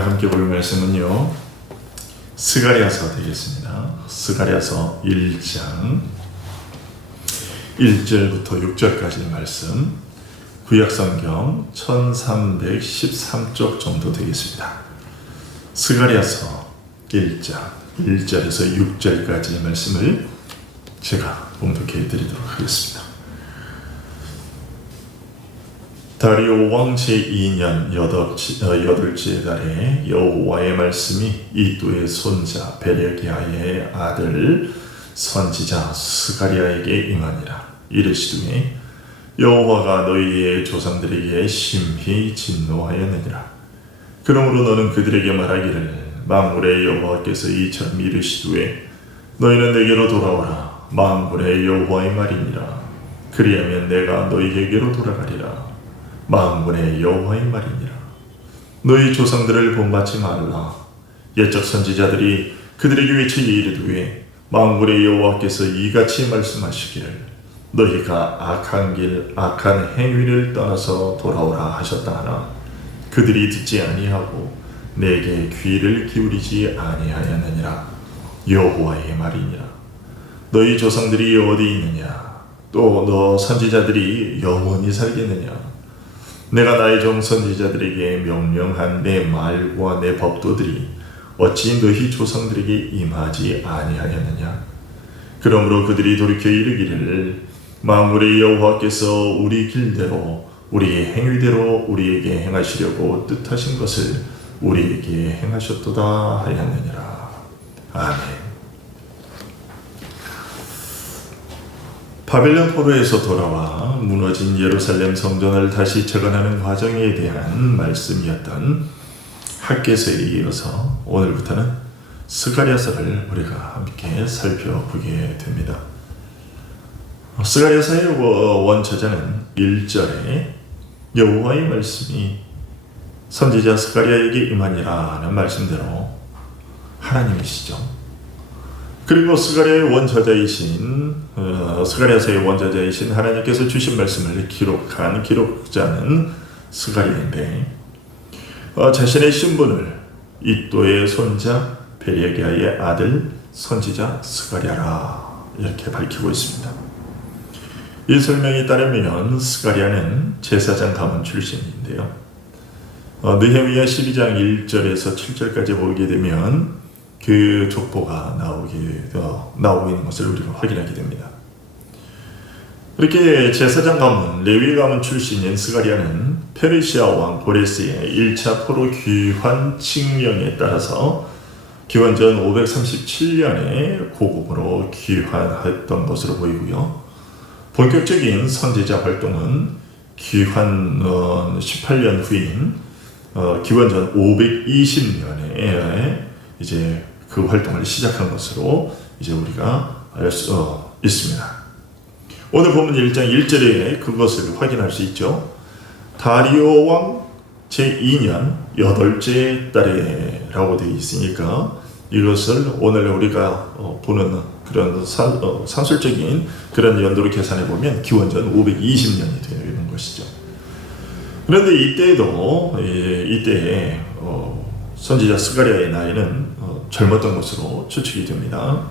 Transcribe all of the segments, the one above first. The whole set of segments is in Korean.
우리가 함께 볼 말씀은요, 스가랴서 되겠습니다. 스가랴서 1장 1절부터 6절까지의 말씀, 구약성경 1313쪽 정도 되겠습니다. 스가랴서 1장 1절에서 6절까지의 말씀을 제가 봉독해 드리도록 하겠습니다. 다리오 왕 제2년 여덟째 달에 여호와의 말씀이 이도의 손자 베레기야의 아들 선지자 스가랴에게 임하니라. 이르시되 여호와가 너희의 조상들에게 심히 진노하였느니라. 그러므로 너는 그들에게 말하기를 만군의 여호와께서 이처럼 이르시되 너희는 내게로 돌아오라. 만군의 여호와의 말이니라. 그리하면 내가 너희에게로 돌아가리라. 만군의 여호와의 말이니라. 너희 조상들을 본받지 말라. 옛적 선지자들이 그들에게 외쳐 이르되 만군의 여호와께서 이같이 말씀하시기를 너희가 악한 길 악한 행위를 떠나서 돌아오라 하셨다 하나 그들이 듣지 아니하고 내게 귀를 기울이지 아니하였느니라. 여호와의 말이니라. 너희 조상들이 어디 있느냐? 또 너 선지자들이 영원히 살겠느냐? 내가 나의 종 선지자들에게 명령한 내 말과 내 법도들이 어찌 너희 조상들에게 임하지 아니하였느냐? 그러므로 그들이 돌이켜 이르기를 만군의 여호와께서 우리 길대로 우리 행위대로 우리에게 행하시려고 뜻하신 것을 우리에게 행하셨도다 하였느니라. 아멘. 바벨론 포로에서 돌아와 무너진 예루살렘 성전을 다시 재건하는 과정에 대한 말씀이었던 학개서에 이어서 오늘부터는 스가랴서를 우리가 함께 살펴보게 됩니다. 스가랴서의 원저자는 1절에 여호와의 말씀이 선지자 스가랴에게 임하니라는 말씀대로 하나님이시죠. 그리고 스가랴의 원저자이신 스가랴서의 원저자이신 하나님께서 주신 말씀을 기록한 기록자는 스가랴인데 자신의 신분을 이도의 손자 베레기야의 아들 선지자 스가랴라 이렇게 밝히고 있습니다. 이 설명에 따르면 스가랴는 제사장 가문 출신인데요. 느헤미야 12장 1절에서 7절까지 보게 되면 그 족보가 나오고 있는 것을 우리가 확인하게 됩니다. 이렇게 제사장 가문, 레위 가문 출신인 스가랴는 페르시아 왕 고레스의 1차 포로 귀환 칙령에 따라서 기원전 537년에 고국으로 귀환했던 것으로 보이고요. 본격적인 선지자 활동은 귀환 18년 후인 기원전 520년에 이제 그 활동을 시작한 것으로 이제 우리가 알 수 있습니다. 오늘 보면 1장 1절에 그것을 확인할 수 있죠. 다리오 왕 제2년 8째 달에 라고 되어 있으니까 이것을 오늘 우리가 보는 그런 산술적인 그런 연도로 계산해 보면 기원전 520년이 되는 것이죠. 그런데 이때에 선지자 스가랴의 나이는 젊었던 것으로 추측이 됩니다.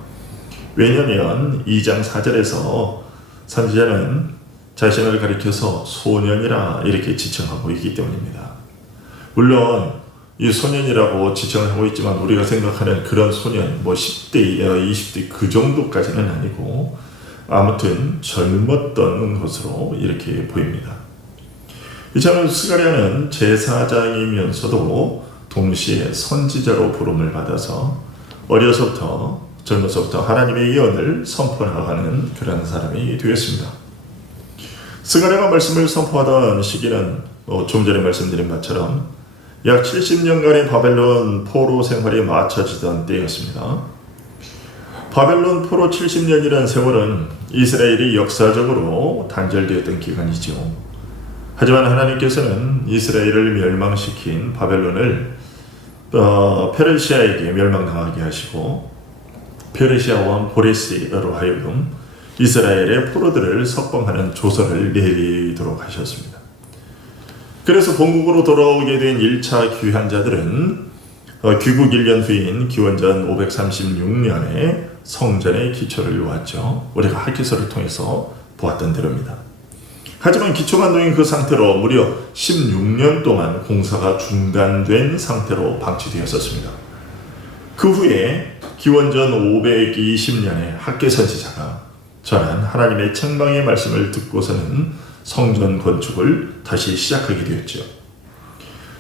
왜냐하면 2장 4절에서 선지자는 자신을 가리켜서 소년이라 이렇게 지칭하고 있기 때문입니다. 물론 이 소년이라고 지칭을 하고 있지만 우리가 생각하는 그런 소년 10대, 20대 그 정도까지는 아니고 아무튼 젊었던 것으로 이렇게 보입니다. 이처럼 스가랴는 제사장이면서도 동시에 선지자로 부름을 받아서 젊어서부터 하나님의 예언을 선포하는 그런 사람이 되었습니다. 스가랴가 말씀을 선포하던 시기는 좀 전에 말씀드린 것처럼 약 70년간의 바벨론 포로 생활이 마쳐지던 때였습니다. 바벨론 포로 70년이라는 세월은 이스라엘이 역사적으로 단절되었던 기간이죠. 하지만 하나님께서는 이스라엘을 멸망시킨 바벨론을 페르시아에게 멸망당하게 하시고 페르시아 왕 고레스로 하여금 이스라엘의 포로들을 석방하는 조서를 내리도록 하셨습니다. 그래서 본국으로 돌아오게 된 1차 귀환자들은 귀국 1년 후인 기원전 536년에 성전의 기초를 놓았죠. 우리가 학기서를 통해서 보았던 대로입니다. 하지만 기초가 놓인 그 상태로 무려 16년 동안 공사가 중단된 상태로 방치되었었습니다. 그 후에 기원전 520년에 학계 선지자가 전한 하나님의 책망의 말씀을 듣고서는 성전 건축을 다시 시작하게 되었죠.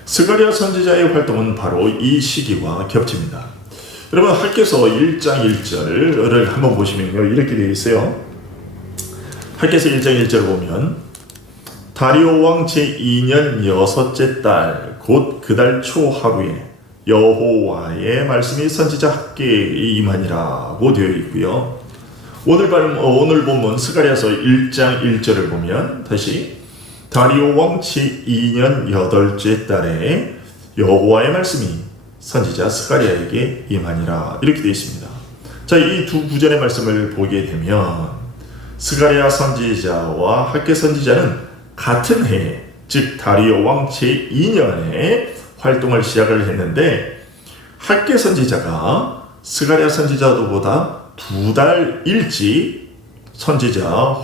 스가랴 선지자의 활동은 바로 이 시기와 겹칩니다. 여러분 학개서 1장 1절을 한번 보시면요, 이렇게 되어 있어요. 학개서 1장 1절 보면 다리오 왕 제2년 여섯째 달 곧 그 달 초하루에 여호와의 말씀이 선지자 학개에 임하니라고 되어 있고요. 오늘 본문 스가랴서 1장 1절을 보면 다시 다리오 왕 제2년 여덟째 달에 여호와의 말씀이 선지자 스가랴에게 임하니라 이렇게 되어 있습니다. 자, 이 두 구절의 말씀을 보게 되면 스가랴 선지자와 학개 선지자는 같은 해, 즉 다리오 왕 제2년에 활동을 시작을 했는데 학개 선지자가 스가랴 선지자보다 2달 일찍 선지자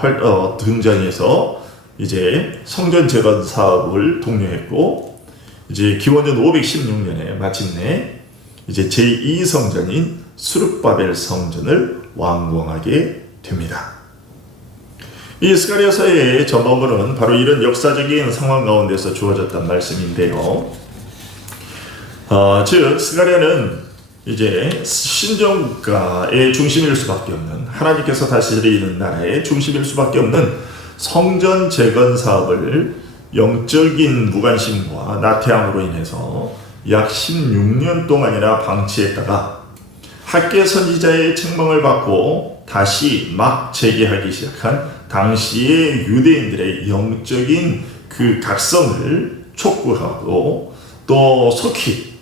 등장해서 이제 성전 재건 사업을 독려했고, 이제 기원전 516년에 마침내 이제 제2성전인 스룹바벨 성전을 완공하게 됩니다. 이 스가랴서의 전반부는 바로 이런 역사적인 상황 가운데서 주어졌단 말씀인데요. 즉 스가랴는 이제 신정국가의 중심일 수밖에 없는, 하나님께서 다스리는 나라의 중심일 수밖에 없는 성전 재건 사업을 영적인 무관심과 나태함으로 인해서 약 16년 동안이나 방치했다가 학개 선지자의 책망을 받고 다시 막 재개하기 시작한 당시의 유대인들의 영적인 그 각성을 촉구하고 또 속히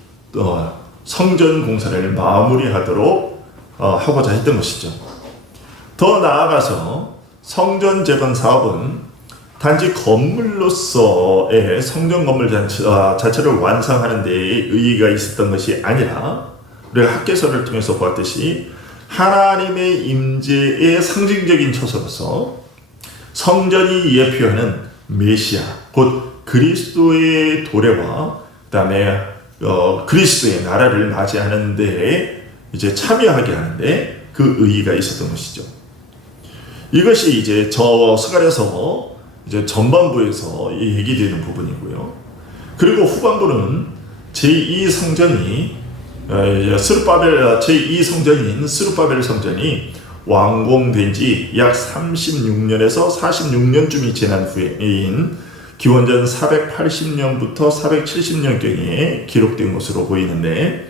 성전 공사를 마무리하도록 하고자 했던 것이죠. 더 나아가서 성전 재건 사업은 단지 건물로서의 성전 건물 자체를 완성하는 데 의의가 있었던 것이 아니라 우리가 학개서를 통해서 보았듯이 하나님의 임재의 상징적인 처소로서 성전이 예표하는 메시아, 곧 그리스도의 도래와 그 다음에 그리스도의 나라를 맞이하는 데에 이제 참여하게 하는데 그 의의가 있었던 것이죠. 이것이 이제 저 스가랴서 이제 전반부에서 얘기되는 부분이고요. 그리고 후반부는 제2성전이 제2성전인 스룹바벨 성전이 완공된 지 약 36년에서 46년쯤이 지난 후에인 기원전 480년부터 470년경에 기록된 것으로 보이는데,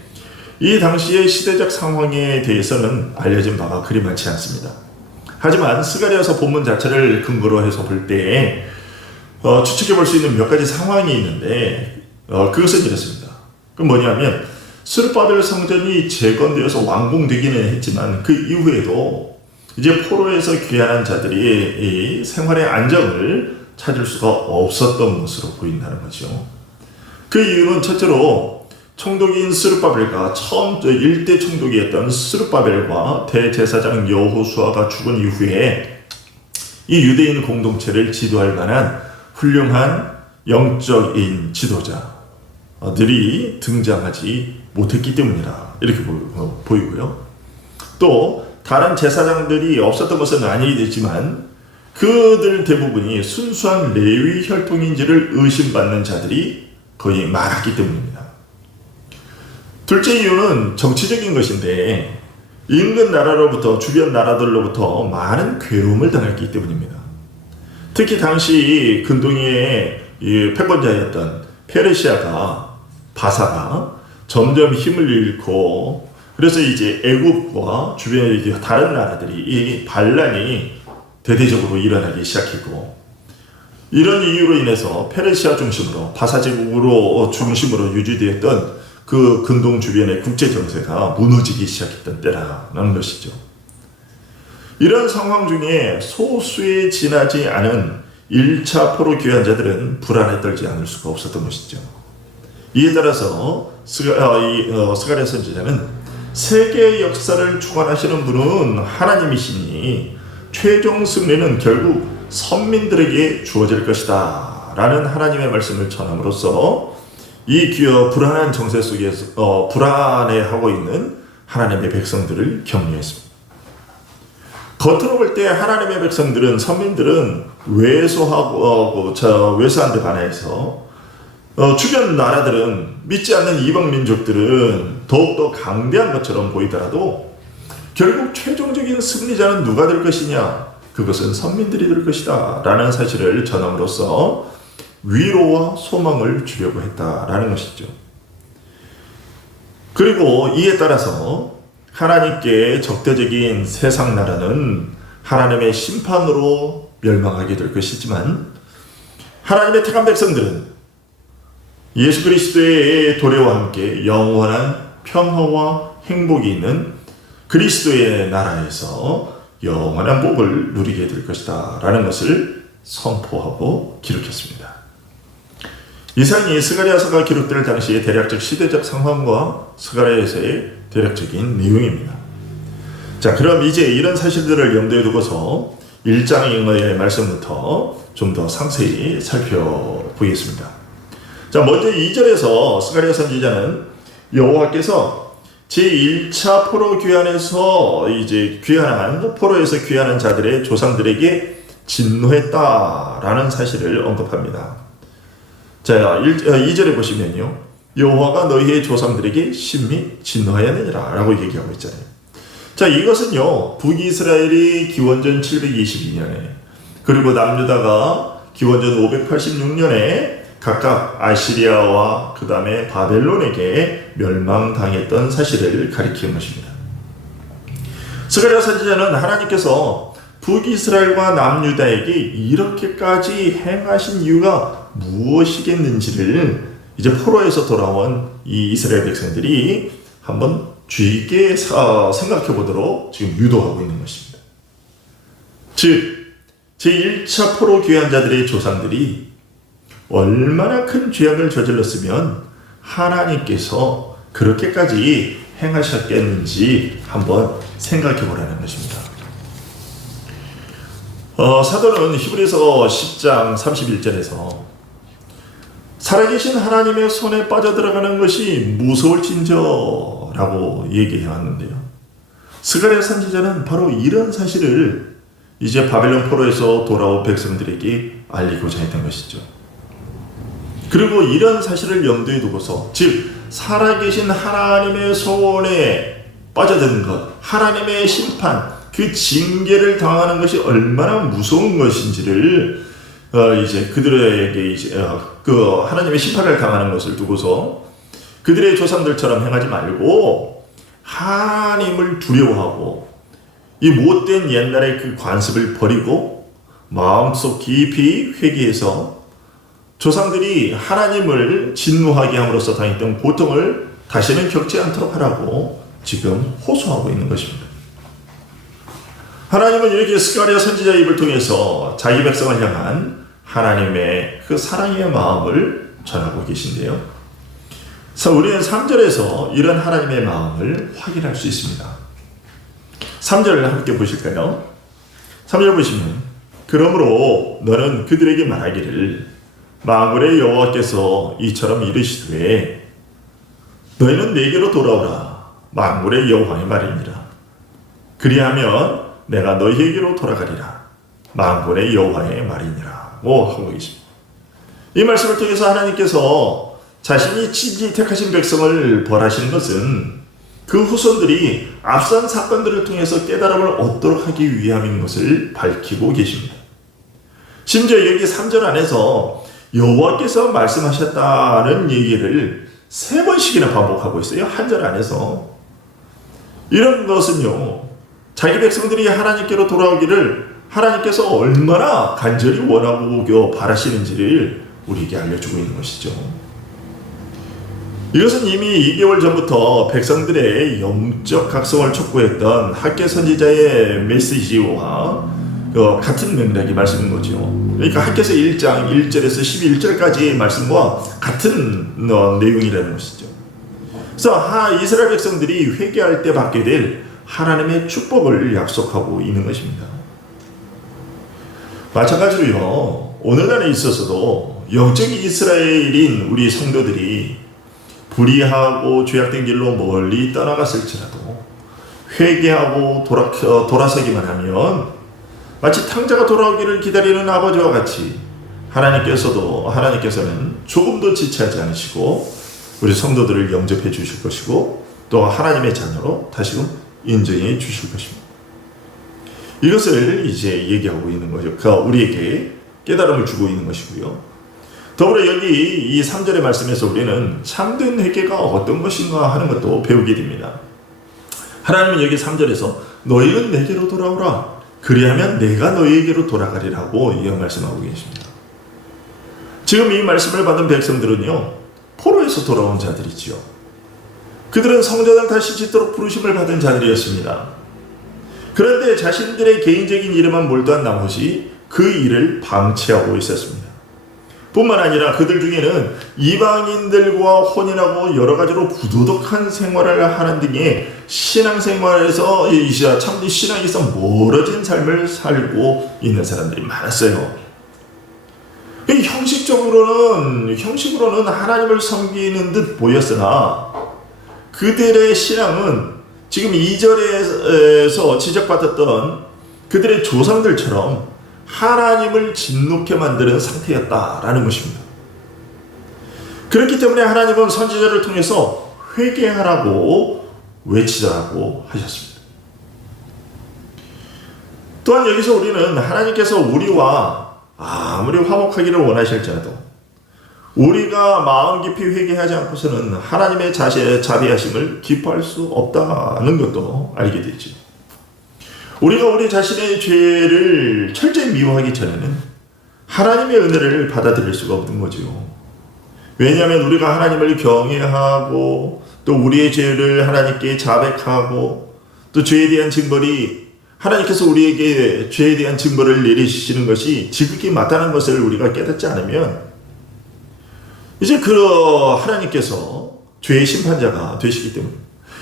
이 당시의 시대적 상황에 대해서는 알려진 바가 그리 많지 않습니다. 하지만 스가랴서 본문 자체를 근거로 해서 볼 때 추측해 볼 수 있는 몇 가지 상황이 있는데 그것은 이렇습니다. 그건 뭐냐면 스룹바벨 성전이 재건되어서 완공되기는 했지만 그 이후에도 이제 포로에서 귀환한 자들이 이 생활의 안정을 찾을 수가 없었던 것으로 보인다는 거죠. 그 이유는 첫째로 총독인 스룹바벨과 처음 1대 총독이었던 스룹바벨과 대제사장 여호수아가 죽은 이후에 이 유대인 공동체를 지도할 만한 훌륭한 영적인 지도자들이 등장하지 못했기 때문이라 이렇게 보이고요. 또 다른 제사장들이 없었던 것은 아니지만 그들 대부분이 순수한 레위 혈통인지를 의심받는 자들이 거의 많았기 때문입니다. 둘째 이유는 정치적인 것인데 인근 나라로부터 주변 나라들로부터 많은 괴로움을 당했기 때문입니다. 특히 당시 근동의 패권자였던 페르시아가 바사가 점점 힘을 잃고, 그래서 이제 애굽과 주변의 다른 나라들이 이 반란이 대대적으로 일어나기 시작했고, 이런 이유로 인해서 페르시아 중심으로 바사 제국으로 중심으로 유지되었던 그 근동 주변의 국제 정세가 무너지기 시작했던 때라는 것이죠. 이런 상황 중에 소수에 지나지 않은 1차 포로 귀환자들은 불안에 떨지 않을 수가 없었던 것이죠. 이에 따라서 스가랴 선지자는 세계 역사를 주관하시는 분은 하나님이시니 최종 승리는 결국 선민들에게 주어질 것이다 라는 하나님의 말씀을 전함으로써 이 불안한 정세 속에서 불안해하고 있는 하나님의 백성들을 격려했습니다. 겉으로 볼 때 하나님의 백성들은, 선민들은 왜소한 데 반해서 주변 나라들은, 믿지 않는 이방 민족들은 더욱더 강대한 것처럼 보이더라도 결국 최종적인 승리자는 누가 될 것이냐? 그것은 선민들이 될 것이다 라는 사실을 전함으로써 위로와 소망을 주려고 했다라는 것이죠. 그리고 이에 따라서 하나님께 적대적인 세상 나라는 하나님의 심판으로 멸망하게 될 것이지만, 하나님의 택한 백성들은 예수 그리스도의 도래와 함께 영원한 평화와 행복이 있는 그리스도의 나라에서 영원한 복을 누리게 될 것이다 라는 것을 선포하고 기록했습니다. 이상이 스가랴서가 기록될 당시의 대략적 시대적 상황과 스가랴에서의 대략적인 내용입니다. 자, 그럼 이제 이런 사실들을 염두에 두고서 1장의 말씀부터 좀 더 상세히 살펴보겠습니다. 자, 먼저 2절에서 스가랴 선지자는 여호와께서 제1차 포로 귀환에서 포로에서 귀환한 자들의 조상들에게 진노했다라는 사실을 언급합니다. 자, 2절에 보시면요, 여호와가 너희의 조상들에게 심히 진노하였느니라 라고 얘기하고 있잖아요. 자, 이것은요, 북이스라엘이 기원전 722년에 그리고 남유다가 기원전 586년에 각각 아시리아와 그 다음에 바벨론에게 멸망당했던 사실을 가리키는 것입니다. 스가랴 선지자는 하나님께서 북이스라엘과 남유다에게 이렇게까지 행하신 이유가 무엇이겠는지를 이제 포로에서 돌아온 이 이스라엘 백성들이 한번 주의 있게 생각해 보도록 지금 유도하고 있는 것입니다. 즉, 제1차 포로 귀환자들의 조상들이 얼마나 큰 죄악을 저질렀으면 하나님께서 그렇게까지 행하셨겠는지 한번 생각해 보라는 것입니다. 사도는 히브리서 10장 31절에서 살아계신 하나님의 손에 빠져들어가는 것이 무서울진저라고 얘기해왔는데요. 스가랴 선지자는 바로 이런 사실을 이제 바벨론 포로에서 돌아온 백성들에게 알리고자 했던 것이죠. 그리고 이런 사실을 염두에 두고서, 즉 살아계신 하나님의 손에 빠져드는 것, 하나님의 심판, 그 징계를 당하는 것이 얼마나 무서운 것인지를 이제 그들에게 그 하나님의 심판을 당하는 것을 두고서 그들의 조상들처럼 행하지 말고 하나님을 두려워하고 이 못된 옛날의 그 관습을 버리고 마음속 깊이 회개해서 조상들이 하나님을 진노하게 함으로써 당했던 고통을 다시는 겪지 않도록 하라고 지금 호소하고 있는 것입니다. 하나님은 이렇게 스가랴 선지자의 입을 통해서 자기 백성을 향한 하나님의 그 사랑의 마음을 전하고 계신데요. 우리는 3절에서 이런 하나님의 마음을 확인할 수 있습니다. 3절을 함께 보실까요? 3절 보시면, 그러므로 너는 그들에게 말하기를 만군의 여호와께서 이처럼 이르시되 너희는 내게로 돌아오라. 만군의 여호와의 말이니라. 그리하면 내가 너희에게로 돌아가리라. 만군의 여호와의 말이니라고 하고 계십니다. 이 말씀을 통해서 하나님께서 자신이 친히 택하신 백성을 벌하시는 것은 그 후손들이 앞선 사건들을 통해서 깨달음을 얻도록 하기 위함인 것을 밝히고 계십니다. 심지어 여기 3절 안에서 여호와께서 말씀하셨다는 얘기를 3번씩이나 반복하고 있어요. 한 절 안에서. 이런 것은요, 자기 백성들이 하나님께로 돌아오기를 하나님께서 얼마나 간절히 원하고 바라시는지를 우리에게 알려주고 있는 것이죠. 이것은 이미 2개월 전부터 백성들의 영적 각성을 촉구했던 학개 선지자의 메시지와 같은 맥락이 말씀인 거죠. 그러니까 학개서 1장 1절에서 11절까지의 말씀과 같은 내용이라는 것이죠. 그래서 이스라엘 백성들이 회개할 때 받게 될 하나님의 축복을 약속하고 있는 것입니다. 마찬가지로요, 오늘날에 있어서도 영적인 이스라엘인 우리 성도들이 불의하고 죄악된 길로 멀리 떠나갔을지라도 회개하고 돌아서기만 하면 마치 탕자가 돌아오기를 기다리는 아버지와 같이 하나님께서는 조금도 지체하지 않으시고 우리 성도들을 영접해 주실 것이고 또 하나님의 자녀로 다시금 인정해 주실 것입니다. 이것을 이제 얘기하고 있는 거죠. 우리에게 깨달음을 주고 있는 것이고요. 더불어 여기 이 3절의 말씀에서 우리는 참된 회개가 어떤 것인가 하는 것도 배우게 됩니다. 하나님은 여기 3절에서 너희는 내게로 돌아오라. 그리하면 내가 너희에게로 돌아가리라고 말씀하고 계십니다. 지금 이 말씀을 받은 백성들은요, 포로에서 돌아온 자들이지요. 그들은 성전을 다시 짓도록 부르심을 받은 자들이었습니다. 그런데 자신들의 개인적인 일에만 몰두한 나머지 그 일을 방치하고 있었습니다. 뿐만 아니라 그들 중에는 이방인들과 혼인하고 여러 가지로 부도덕한 생활을 하는 등의 신앙생활에서 참된 신앙에서 멀어진 삶을 살고 있는 사람들이 많았어요. 형식으로는 하나님을 섬기는 듯 보였으나 그들의 신앙은 지금 2절에서 지적받았던 그들의 조상들처럼 하나님을 진노케 만드는 상태였다라는 것입니다. 그렇기 때문에 하나님은 선지자를 통해서 회개하라고 외치라고 하셨습니다. 또한 여기서 우리는 하나님께서 우리와 아무리 화목하기를 원하실지라도 우리가 마음 깊이 회개하지 않고서는 하나님의 자비하심을 기뻐할 수 없다는 것도 알게 되죠. 우리가 우리 자신의 죄를 철저히 미워하기 전에는 하나님의 은혜를 받아들일 수가 없는 거죠. 왜냐하면 우리가 하나님을 경외하고 또 우리의 죄를 하나님께 자백하고 또 죄에 대한 징벌이 하나님께서 우리에게 죄에 대한 징벌을 내리시는 것이 지극히 맞다는 것을 우리가 깨닫지 않으면 이제 하나님께서 죄의 심판자가 되시기 때문에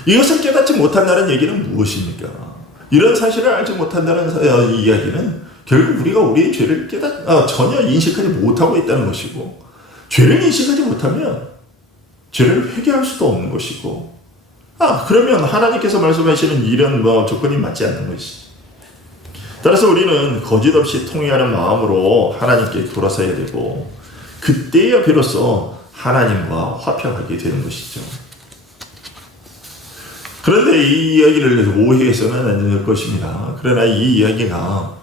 이것을 깨닫지 못한다는 얘기는 무엇입니까? 이런 사실을 알지 못한다는 이야기는 결국 우리가 우리의 죄를 전혀 인식하지 못하고 있다는 것이고 죄를 인식하지 못하면 죄를 회개할 수도 없는 것이고 그러면 하나님께서 말씀하시는 이런 조건이 맞지 않는 것이지. 따라서 우리는 거짓없이 통회하는 마음으로 하나님께 돌아서야 되고 그때야 비로소 하나님과 화평하게 되는 것이죠. 그런데 이 이야기를 오해해서는 안 될 것입니다. 그러나 이 이야기가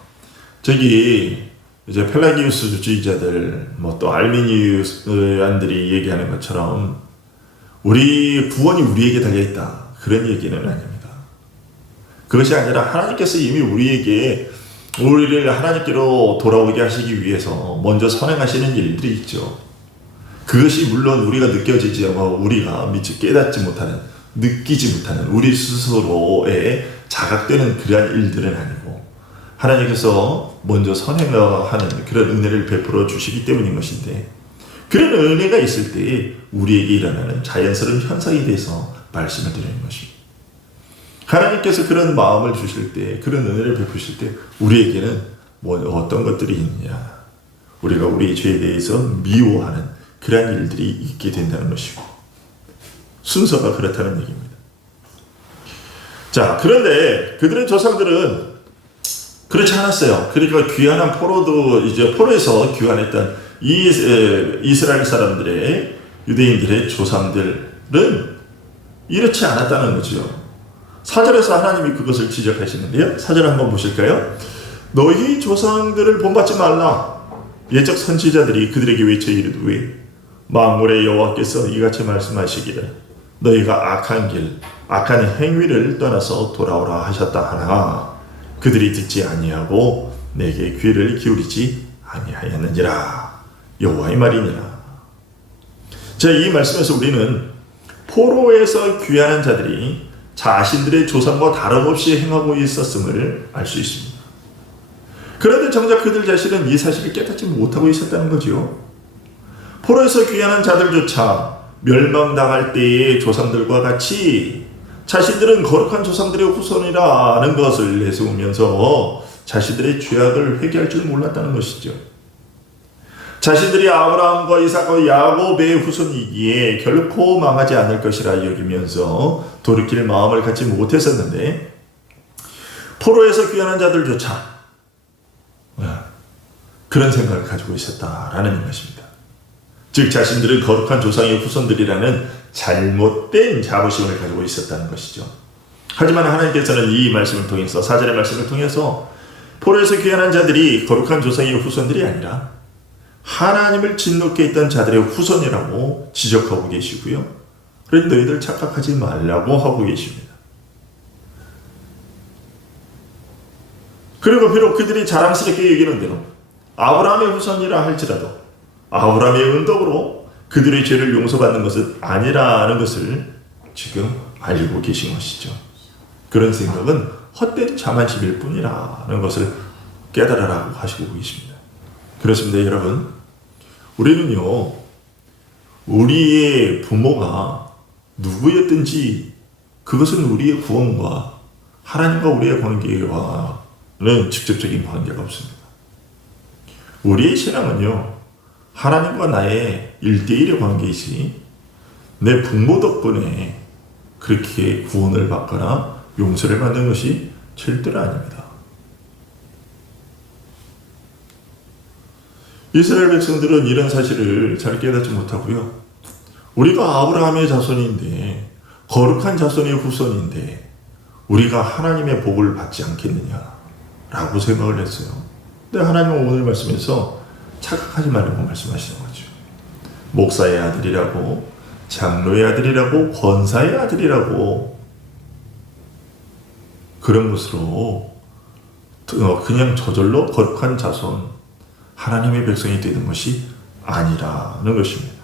이제 펠라기우스주의자들 또 알미니안들이 얘기하는 것처럼 우리 구원이 우리에게 달려있다 그런 얘기는 아닙니다. 그것이 아니라 하나님께서 이미 우리를 하나님께로 돌아오게 하시기 위해서 먼저 선행하시는 일들이 있죠. 그것이 물론 우리가 느껴지지 우리가 미처 깨닫지 못하는 느끼지 못하는 우리 스스로에 자각되는 그러한 일들은 아니고 하나님께서 먼저 선행하는 그런 은혜를 베풀어 주시기 때문인 것인데 그런 은혜가 있을 때 우리에게 일어나는 자연스러운 현상에 대해서 말씀을 드리는 것입니다. 하나님께서 그런 마음을 주실 때 그런 은혜를 베푸실 때 우리에게는 어떤 것들이 있느냐 우리가 우리의 죄에 대해서 미워하는 그러한 일들이 있게 된다는 것이고 순서가 그렇다는 얘기입니다. 자, 그런데 그들의 조상들은 그렇지 않았어요. 그러니까 귀환한 포로에서 귀환했던 이스라엘 사람들의 유대인들의 조상들은 이렇지 않았다는 거죠. 4절에서 하나님이 그것을 지적하시는데요. 4절 한번 보실까요? 너희 조상들을 본받지 말라. 예적 선지자들이 그들에게 외쳐 이르되 만물의 여호와께서 이같이 말씀하시기를 너희가 악한 행위를 떠나서 돌아오라 하셨다 하나 그들이 듣지 아니하고 내게 귀를 기울이지 아니하였느니라. 여호와의 말이니라. 자, 이 말씀에서 우리는 포로에서 귀환한 자들이 자신들의 조상과 다름없이 행하고 있었음을 알 수 있습니다. 그런데 정작 그들 자신은 이 사실을 깨닫지 못하고 있었다는 거죠. 포로에서 귀환한 자들조차 멸망당할 때의 조상들과 같이 자신들은 거룩한 조상들의 후손이라는 것을 내세우면서 자신들의 죄악을 회개할 줄 몰랐다는 것이죠. 자신들이 아브라함과 이삭과 야곱의 후손이기에 결코 망하지 않을 것이라 여기면서 돌이킬 마음을 갖지 못했었는데, 포로에서 귀환한 자들조차 그런 생각을 가지고 있었다라는 것입니다. 즉 자신들은 거룩한 조상의 후손들이라는 잘못된 자부심을 가지고 있었다는 것이죠. 하지만 하나님께서는 이 말씀을 통해서, 4절의 말씀을 통해서 포로에서 귀환한 자들이 거룩한 조상의 후손들이 아니라 하나님을 짓놓게 했던 자들의 후손이라고 지적하고 계시고요. 그러니 너희들 착각하지 말라고 하고 계십니다. 그리고 비록 그들이 자랑스럽게 여기는 대로 아브라함의 후손이라 할지라도 아브라함의 은덕으로 그들의 죄를 용서받는 것은 아니라는 것을 지금 알고 계신 것이죠. 그런 생각은 헛된 자만심일 뿐이라는 것을 깨달으라고 하시고 계십니다. 그렇습니다, 여러분. 우리는요, 우리의 부모가 누구였든지 그것은 우리의 구원과 하나님과 우리의 관계와는 직접적인 관계가 없습니다. 우리의 신앙은요, 하나님과 나의 1대1의 관계이지 내 부모 덕분에 그렇게 구원을 받거나 용서를 받는 것이 절대로 아닙니다. 이스라엘 백성들은 이런 사실을 잘 깨닫지 못하고요. 우리가 아브라함의 자손인데, 거룩한 자손의 후손인데 우리가 하나님의 복을 받지 않겠느냐라고 생각을 했어요. 근데 하나님은 오늘 말씀에서 착각하지 말라고 말씀하시는 거죠. 목사의 아들이라고, 장로의 아들이라고, 권사의 아들이라고 그런 것으로 그냥 저절로 거룩한 자손, 하나님의 백성이 되는 것이 아니라는 것입니다.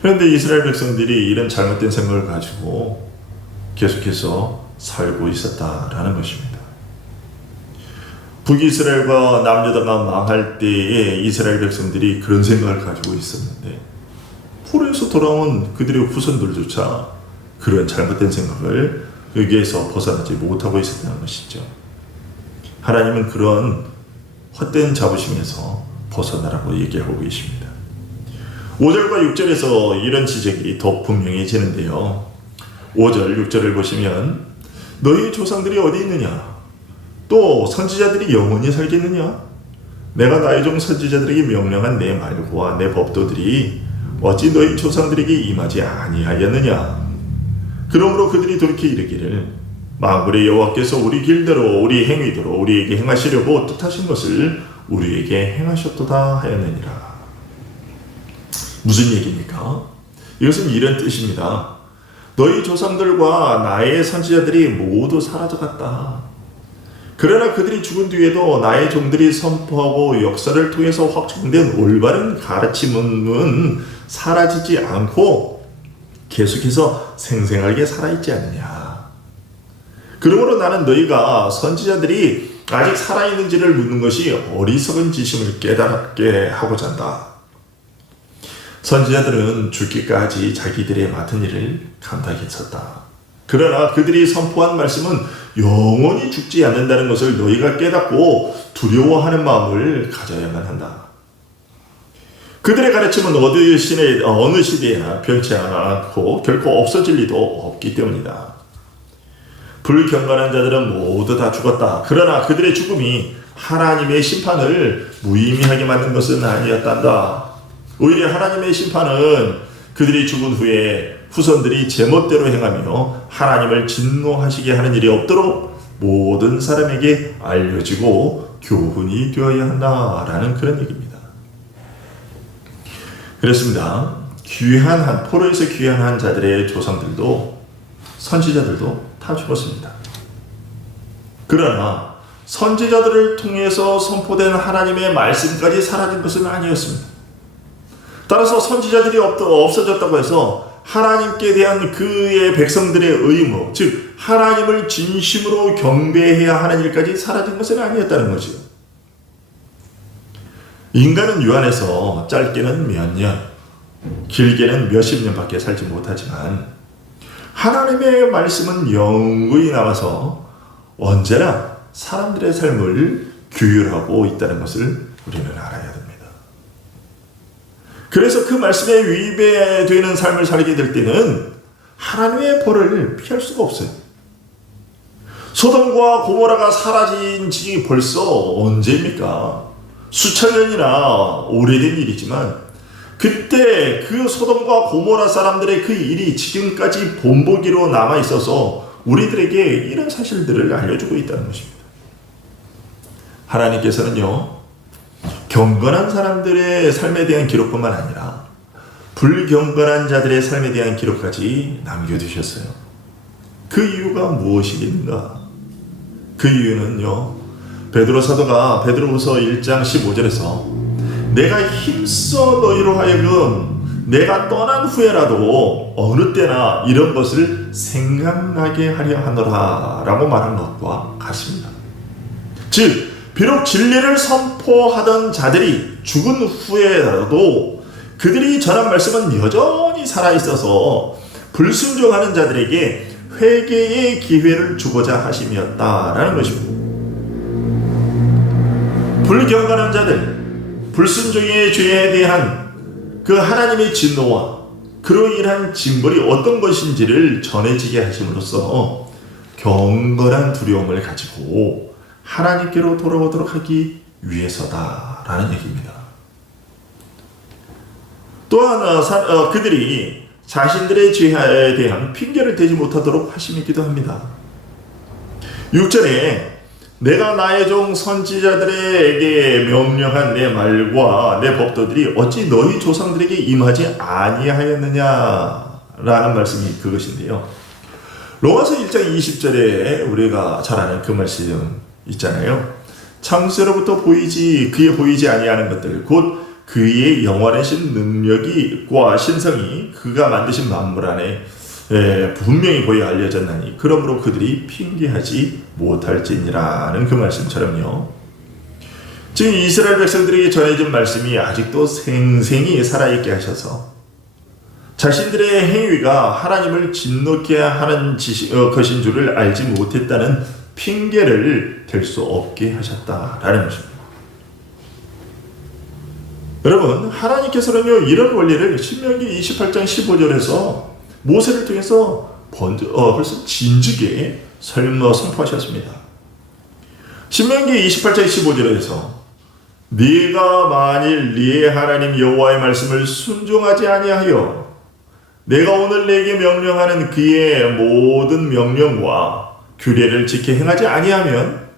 그런데 이스라엘 백성들이 이런 잘못된 생각을 가지고 계속해서 살고 있었다라는 것입니다. 북이스라엘과 남유다가 망할 때에 이스라엘 백성들이 그런 생각을 가지고 있었는데, 포로에서 돌아온 그들의 후손들조차 그런 잘못된 생각을 여기에서 벗어나지 못하고 있었다는 것이죠. 하나님은 그런 헛된 자부심에서 벗어나라고 얘기하고 계십니다. 5절과 6절에서 이런 지적이 더 분명해지는데요. 5절, 6절을 보시면 너희 조상들이 어디 있느냐? 또 선지자들이 영원히 살겠느냐? 내가 나의 종 선지자들에게 명령한 내 말과 내 법도들이 어찌 너희 조상들에게 임하지 아니하였느냐? 그러므로 그들이 돌이켜 이르기를 만군의 여호와께서 우리 길대로 우리 행위대로 우리에게 행하시려고 뜻하신 것을 우리에게 행하셨도다 하였느니라. 무슨 얘기입니까? 이것은 이런 뜻입니다. 너희 조상들과 나의 선지자들이 모두 사라져갔다. 그러나 그들이 죽은 뒤에도 나의 종들이 선포하고 역사를 통해서 확정된 올바른 가르침은 사라지지 않고 계속해서 생생하게 살아있지 않느냐. 그러므로 나는 너희가 선지자들이 아직 살아있는지를 묻는 것이 어리석은 지심을 깨닫게 하고자 한다. 선지자들은 죽기까지 자기들의 맡은 일을 감당했었다. 그러나 그들이 선포한 말씀은 영원히 죽지 않는다는 것을 너희가 깨닫고 두려워하는 마음을 가져야만 한다. 그들의 가르침은 어느 시대에나 변치 않고 결코 없어질 리도 없기 때문이다. 불경건한 자들은 모두 다 죽었다. 그러나 그들의 죽음이 하나님의 심판을 무의미하게 만든 것은 아니었단다. 오히려 하나님의 심판은 그들이 죽은 후에 후손들이 제멋대로 행하며 하나님을 진노하시게 하는 일이 없도록 모든 사람에게 알려지고 교훈이 되어야 한다라는 그런 얘기입니다. 그렇습니다. 포로에서 귀환한 자들의 조상들도 선지자들도 다 죽었습니다. 그러나 선지자들을 통해서 선포된 하나님의 말씀까지 사라진 것은 아니었습니다. 따라서 선지자들이 없어졌다고 해서 하나님께 대한 그의 백성들의 의무, 즉 하나님을 진심으로 경배해야 하는 일까지 사라진 것은 아니었다는 거죠. 인간은 유 안에서 짧게는 몇 년, 길게는 몇십 년밖에 살지 못하지만 하나님의 말씀은 영원히 남아서 언제나 사람들의 삶을 규율하고 있다는 것을 우리는 알아야 됩니다. 그래서 그 말씀에 위배되는 삶을 살게 될 때는 하나님의 벌을 피할 수가 없어요. 소돔과 고모라가 사라진 지 벌써 언제입니까? 수천 년이나 오래된 일이지만 그때 그 소돔과 고모라 사람들의 그 일이 지금까지 본보기로 남아있어서 우리들에게 이런 사실들을 알려주고 있다는 것입니다. 하나님께서는요, 경건한 사람들의 삶에 대한 기록뿐만 아니라 불경건한 자들의 삶에 대한 기록까지 남겨두셨어요. 그 이유가 무엇이겠는가? 그 이유는요, 베드로 사도가 베드로후서 1장 15절에서 내가 힘써 너희로 하여금 내가 떠난 후에라도 어느 때나 이런 것을 생각나게 하려 하노라 라고 말한 것과 같습니다. 즉 비록 진리를 선포하던 자들이 죽은 후에라도 그들이 전한 말씀은 여전히 살아있어서 불순종하는 자들에게 회개의 기회를 주고자 하심이었다라는 것입니다. 불경건한 자들, 불순종의 죄에 대한 그 하나님의 진노와 그로 인한 징벌이 어떤 것인지를 전해지게 하심으로써 경건한 두려움을 가지고 하나님께로 돌아오도록 하기 위해서다라는 얘기입니다. 또한 그들이 자신들의 죄에 대한 핑계를 대지 못하도록 하심이기도 합니다. 6절에 내가 나의 종 선지자들에게 명령한 내 말과 내 법도들이 어찌 너희 조상들에게 임하지 아니하였느냐 라는 말씀이 그것인데요. 로마서 1장 20절에 우리가 잘 아는 그 말씀 있잖아요. 창세로부터 그의 보이지 아니하는 것들 곧 그의 영원하신 능력과 신성이 그가 만드신 만물 안에 분명히 보여 알려졌나니 그러므로 그들이 핑계하지 못할지니라는 그 말씀처럼요. 지금 이스라엘 백성들에게 전해진 말씀이 아직도 생생히 살아있게 하셔서 자신들의 행위가 하나님을 진노케 하는 것인 줄을 알지 못했다는 핑계를 댈 수 없게 하셨다라는 것입니다. 여러분, 하나님께서는요 이런 원리를 신명기 28장 15절에서 모세를 통해서 벌써 진즉에 선포하셨습니다. 신명기 28장 15절에서 네가 만일 네 하나님 여호와의 말씀을 순종하지 아니하여 내가 오늘 네게 명령하는 그의 모든 명령과 규례를 지켜 행하지 아니하면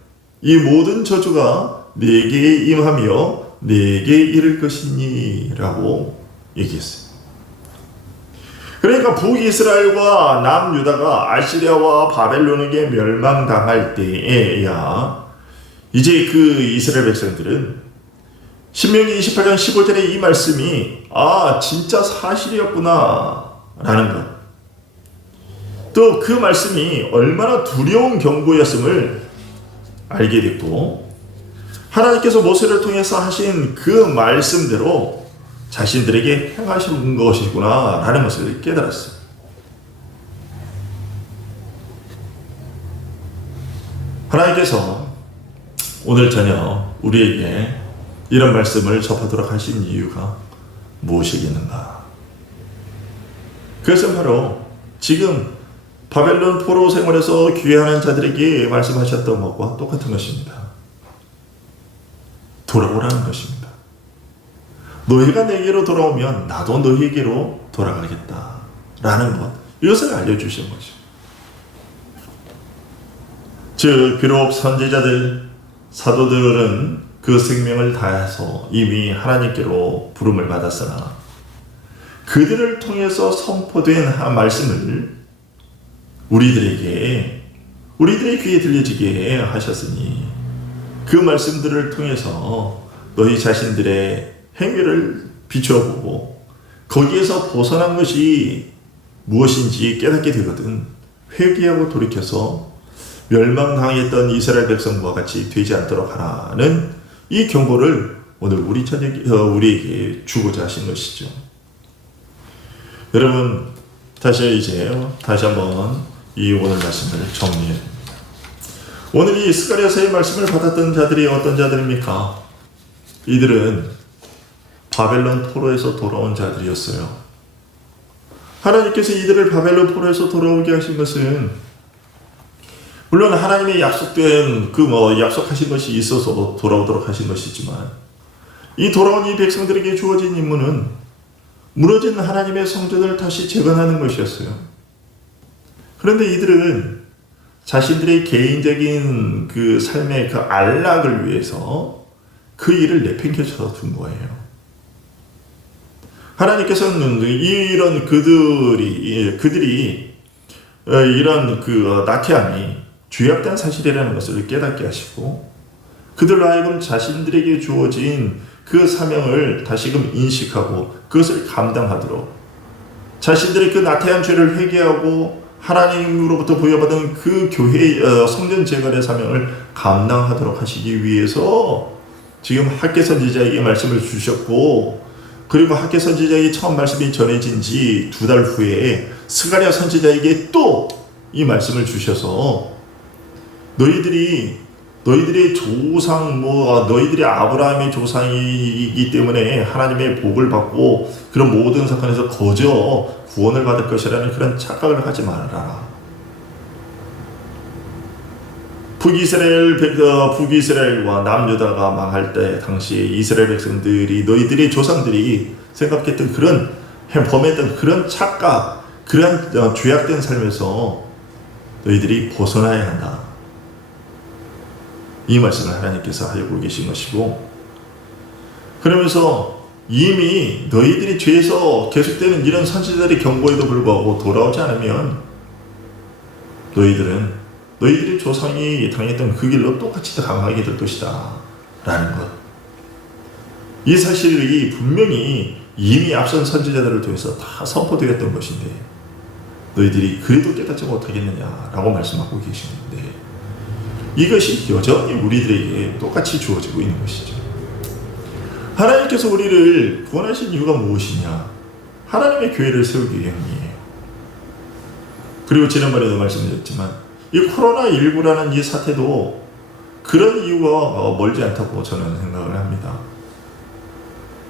이 모든 저주가 네게 임하며 네게 이를 것이니 라고 얘기했어요. 그러니까 북이스라엘과 남유다가 아시리아와 바벨론에게 멸망당할 때에야 이제 그 이스라엘 백성들은 신명기 28장 15절의 이 말씀이 진짜 사실이었구나 라는 것, 또 그 말씀이 얼마나 두려운 경고였음을 알게 됐고 하나님께서 모세를 통해서 하신 그 말씀대로 자신들에게 행하신 것이구나 라는 것을 깨달았어요. 하나님께서 오늘 저녁 우리에게 이런 말씀을 접하도록 하신 이유가 무엇이겠는가? 그것은 바로 지금 바벨론 포로 생활에서 귀환한 자들에게 말씀하셨던 것과 똑같은 것입니다. 돌아오라는 것입니다. 너희가 내게로 돌아오면 나도 너희에게로 돌아가겠다 라는 것, 이것을 알려주신 것입니다. 즉 비록 선지자들, 사도들은 그 생명을 다해서 이미 하나님께로 부름을 받았으나 그들을 통해서 선포된 말씀을 우리들의 귀에 들려지게 하셨으니 그 말씀들을 통해서 너희 자신들의 행위를 비춰보고 거기에서 벗어난 것이 무엇인지 깨닫게 되거든 회개하고 돌이켜서 멸망당했던 이스라엘 백성과 같이 되지 않도록 하라는 이 경고를 오늘 우리에게 주고자 하신 것이죠. 여러분 다시 한번 이 오늘 말씀을 정리해 봅니다. 오늘 이 스가랴서의 말씀을 받았던 자들이 어떤 자들입니까? 이들은 바벨론 포로에서 돌아온 자들이었어요. 하나님께서 이들을 바벨론 포로에서 돌아오게 하신 것은 물론 하나님의 약속된 약속하신 것이 있어서 돌아오도록 하신 것이지만 이 돌아온 이 백성들에게 주어진 임무는 무너진 하나님의 성전을 다시 재건하는 것이었어요. 그런데 이들은 자신들의 개인적인 그 삶의 그 안락을 위해서 그 일을 내팽개쳐 둔 거예요. 하나님께서는 이런 그들이 이런 그 나태함이 죄악된 사실이라는 것을 깨닫게 하시고 그들로 하여금 자신들에게 주어진 그 사명을 다시금 인식하고 그것을 감당하도록 자신들의 그 나태한 죄를 회개하고 하나님으로부터 부여받은 그 교회 성전 재건의 사명을 감당하도록 하시기 위해서 지금 학개 선지자에게 말씀을 주셨고 그리고 학개 선지자에게 처음 말씀이 전해진 지 2달 후에 스가랴 선지자에게 또 이 말씀을 주셔서 너희들의 조상 너희들이 아브라함의 조상이기 때문에 하나님의 복을 받고 그런 모든 사건에서 거저 구원을 받을 것이라는 그런 착각을 하지 말아라. 북이스라엘과 남유다가 망할 때 당시에 이스라엘 백성들이 너희들의 조상들이 생각했던 범했던 그런 착각, 그런 죄악된 삶에서 너희들이 벗어나야 한다. 이 말씀을 하나님께서 하고 계신 것이고 그러면서 이미 너희들이 죄에서 계속되는 이런 선지자들의 경고에도 불구하고 돌아오지 않으면 너희들의 조상이 당했던 그 길로 똑같이 강하게 될 것이다 라는 것. 이 사실이 분명히 이미 앞선 선지자들을 통해서 다 선포되었던 것인데 너희들이 그래도 깨닫지 못하겠느냐라고 말씀하고 계시는데 이것이 여전히 우리들에게 똑같이 주어지고 있는 것이죠. 하나님께서 우리를 구원하신 이유가 무엇이냐? 하나님의 교회를 세우기 위함이에요. 그리고 지난번에도 말씀드렸지만 이 코로나19라는 이 사태도 그런 이유가 멀지 않다고 저는 생각을 합니다.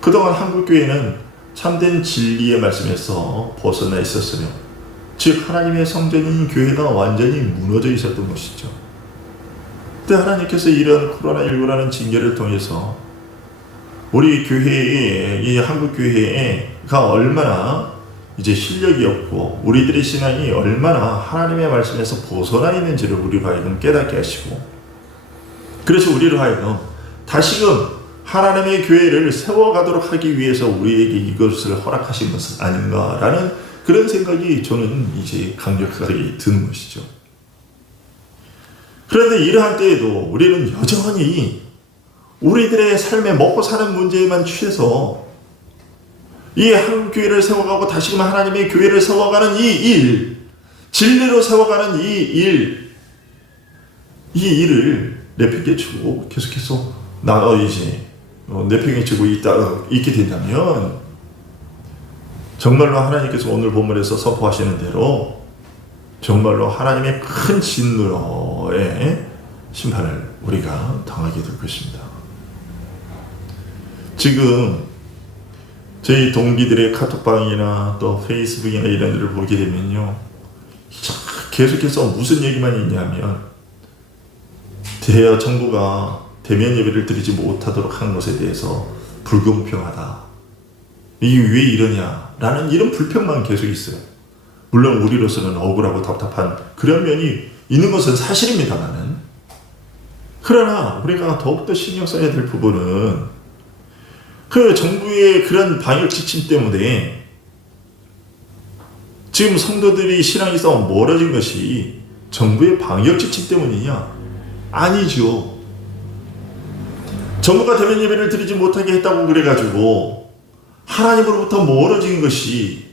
그동안 한국교회는 참된 진리의 말씀에서 벗어나 있었으며 즉 하나님의 성전인 교회가 완전히 무너져 있었던 것이죠. 그때 하나님께서 이런 코로나19라는 징계를 통해서 우리 교회에 이 한국 교회가 얼마나 이제 실력이 없고 우리들의 신앙이 얼마나 하나님의 말씀에서 벗어나 있는지를 우리로 하여금 깨닫게 하시고 그래서 우리로 하여금 다시금 하나님의 교회를 세워가도록 하기 위해서 우리에게 이것을 허락하신 것은 아닌가라는 그런 생각이 저는 이제 강력하게 드는 것이죠. 그런데 이러한 때에도 우리는 여전히 우리들의 삶에 먹고 사는 문제에만 취해서 이 한국교회를 세워가고 다시금 하나님의 교회를 세워가는 이 일, 진리로 세워가는 이 일을 내팽개치고 계속해서 내팽개치고 있게 된다면 정말로 하나님께서 오늘 본문에서 선포하시는 대로 정말로 하나님의 큰 진노의 심판을 우리가 당하게 될 것입니다. 지금 저희 동기들의 카톡방이나 또 페이스북이나 이런 데를 보게 되면요 계속해서 무슨 얘기만 있냐면 정부가 대면 예배를 드리지 못하도록 하는 것에 대해서 불공평하다. 이게 왜 이러냐라는 이런 불평만 계속 있어요. 물론 우리로서는 억울하고 답답한 그런 면이 있는 것은 사실입니다만은 그러나 우리가 더욱더 신경 써야 될 부분은 그 정부의 그런 방역 지침 때문에 지금 성도들이 신앙에서 멀어진 것이 정부의 방역 지침 때문이냐? 아니죠. 정부가 대면 예배를 드리지 못하게 했다고 그래가지고 하나님으로부터 멀어진 것이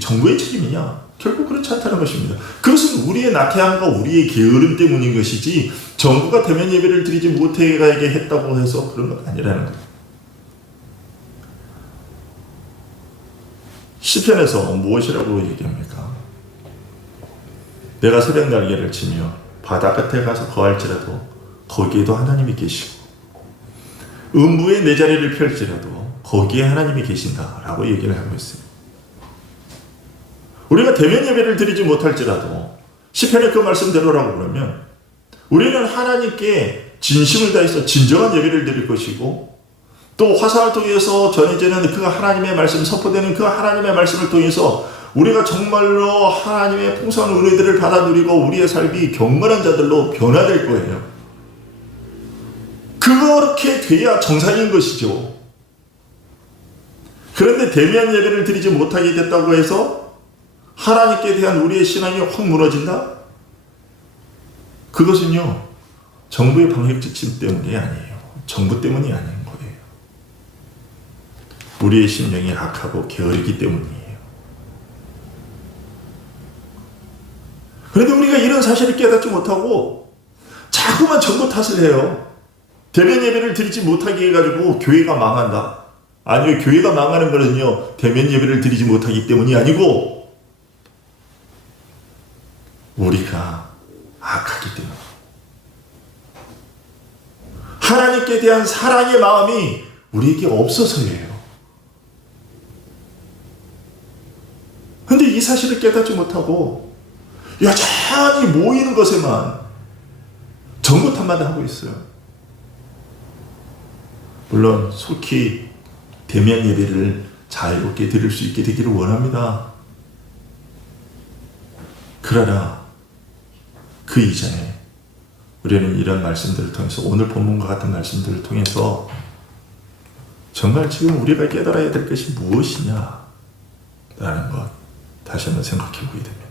정부의 책임이냐? 결국 그렇지 않다는 것입니다. 그것은 우리의 나태함과 우리의 게으름 때문인 것이지 정부가 대면 예배를 드리지 못하게 했다고 해서 그런 건 아니라는 거예요. 시편에서 무엇이라고 얘기합니까? 내가 새벽 날개를 치며 바다 끝에 가서 거할지라도 거기에도 하나님이 계시고 음부에 내 자리를 펼지라도 거기에 하나님이 계신다라고 얘기를 하고 있어요. 우리가 대면 예배를 드리지 못할지라도 시편의 그 말씀대로라고 그러면 우리는 하나님께 진심을 다해서 진정한 예배를 드릴 것이고 또 화상을 통해서 전해지는 그 하나님의 말씀, 선포되는 그 하나님의 말씀을 통해서 우리가 정말로 하나님의 풍성한 은혜들을 받아 누리고 우리의 삶이 경건한 자들로 변화될 거예요. 그렇게 돼야 정상인 것이죠. 그런데 대면 예배를 드리지 못하게 됐다고 해서 하나님께 대한 우리의 신앙이 확 무너진다? 그것은요, 정부의 방역지침 때문이 아니에요. 정부 때문이 아닌 거예요. 우리의 심령이 악하고 게으르기 때문이에요. 그런데 우리가 이런 사실을 깨닫지 못하고 자꾸만 정부 탓을 해요. 대면 예배를 드리지 못하게 해가지고 교회가 망한다. 아니요, 교회가 망하는 것은요, 대면 예배를 드리지 못하기 때문이 아니고 우리가 악하기 때문에, 하나님께 대한 사랑의 마음이 우리에게 없어서예요. 근데 이 사실을 깨닫지 못하고 여전히 모이는 것에만 정보 탓만 하고 있어요. 물론 속히 대면 예배를 자유롭게 드릴 수 있게 되기를 원합니다. 그러나 그 이전에 우리는 이런 말씀들을 통해서, 오늘 본문과 같은 말씀들을 통해서 정말 지금 우리가 깨달아야 될 것이 무엇이냐 라는 것 다시 한번 생각해 보게 됩니다.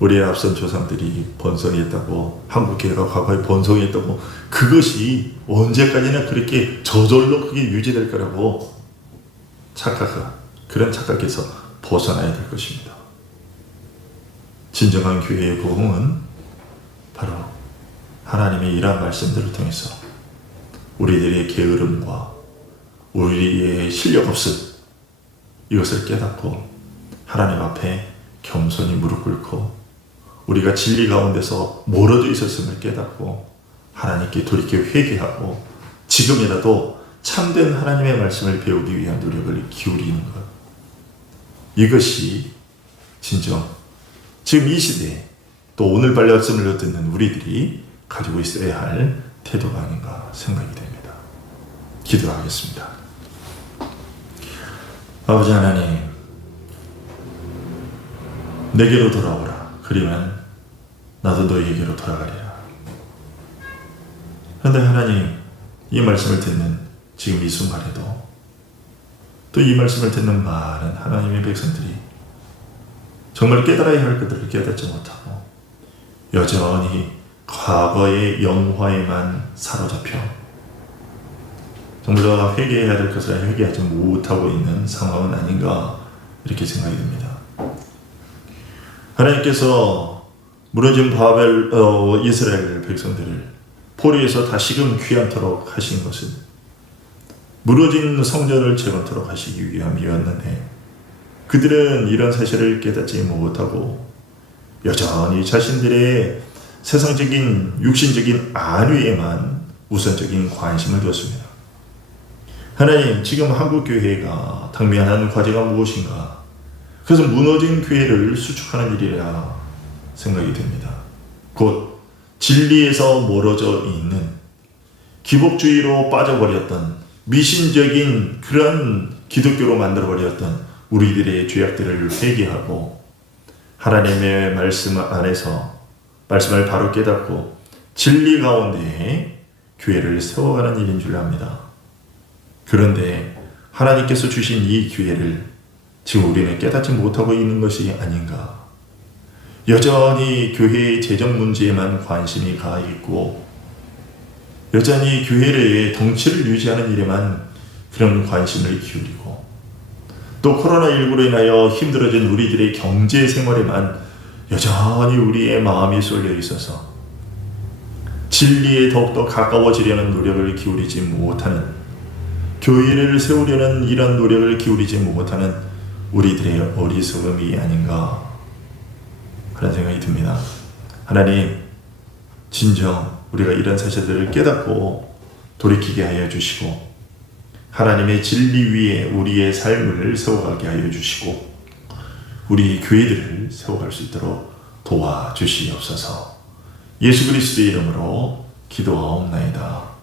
우리의 앞선 조상들이 번성했다고, 한국교회가 과거에 번성했다고, 그것이 언제까지나 그렇게 저절로 그게 유지될 거라고 그런 착각에서 벗어나야 될 것입니다. 진정한 교회의 부흥은 바로 하나님의 이러한 말씀들을 통해서 우리들의 게으름과 우리의 실력 없음, 이것을 깨닫고 하나님 앞에 겸손히 무릎 꿇고 우리가 진리 가운데서 멀어져 있었음을 깨닫고 하나님께 돌이켜 회개하고 지금이라도 참된 하나님의 말씀을 배우기 위한 노력을 기울이는 것, 이것이 진정 지금 이 시대에 또 오늘 말씀을 듣는 우리들이 가지고 있어야 할 태도가 아닌가 생각이 됩니다. 기도하겠습니다. 아버지 하나님, 내게로 돌아오라. 그러면 나도 너희에게로 돌아가리라. 그런데 하나님, 이 말씀을 듣는 지금 이 순간에도 또 이 말씀을 듣는 많은 하나님의 백성들이 정말 깨달아야 할 것들을 깨닫지 못하고 여전히 과거의 영화에만 사로잡혀 정말 회개해야 될 것을 회개하지 못하고 있는 상황은 아닌가, 이렇게 생각이 듭니다. 하나님께서 무너진 이스라엘 백성들을 포로에서 다시금 귀환토록 하신 것은 무너진 성전을 재건토록 하시기 위함이었는데, 그들은 이런 사실을 깨닫지 못하고 여전히 자신들의 세상적인 육신적인 안위에만 우선적인 관심을 두었습니다. 하나님, 지금 한국교회가 당면한 과제가 무엇인가? 그래서 무너진 교회를 수축하는 일이라 생각이 됩니다. 곧 진리에서 멀어져 있는, 기복주의로 빠져버렸던, 미신적인 그런 기독교로 만들어버렸던 우리들의 죄악들을 회개하고 하나님의 말씀 안에서 말씀을 바로 깨닫고 진리 가운데 교회를 세워가는 일인 줄 압니다. 그런데 하나님께서 주신 이 기회를 지금 우리는 깨닫지 못하고 있는 것이 아닌가. 여전히 교회의 재정 문제에만 관심이 가 있고 여전히 교회의 덩치를 유지하는 일에만 그런 관심을 기울이고 또 코로나19로 인하여 힘들어진 우리들의 경제 생활에만 여전히 우리의 마음이 쏠려 있어서 진리에 더욱더 가까워지려는 노력을 기울이지 못하는 교회를 세우려는 이런 노력을 기울이지 못하는 우리들의 어리석음이 아닌가 그런 생각이 듭니다. 하나님, 진정 우리가 이런 사실들을 깨닫고 돌이키게 하여 주시고 하나님의 진리 위에 우리의 삶을 세워가게 하여 주시고 우리 교회들을 세워갈 수 있도록 도와주시옵소서. 예수 그리스도의 이름으로 기도하옵나이다.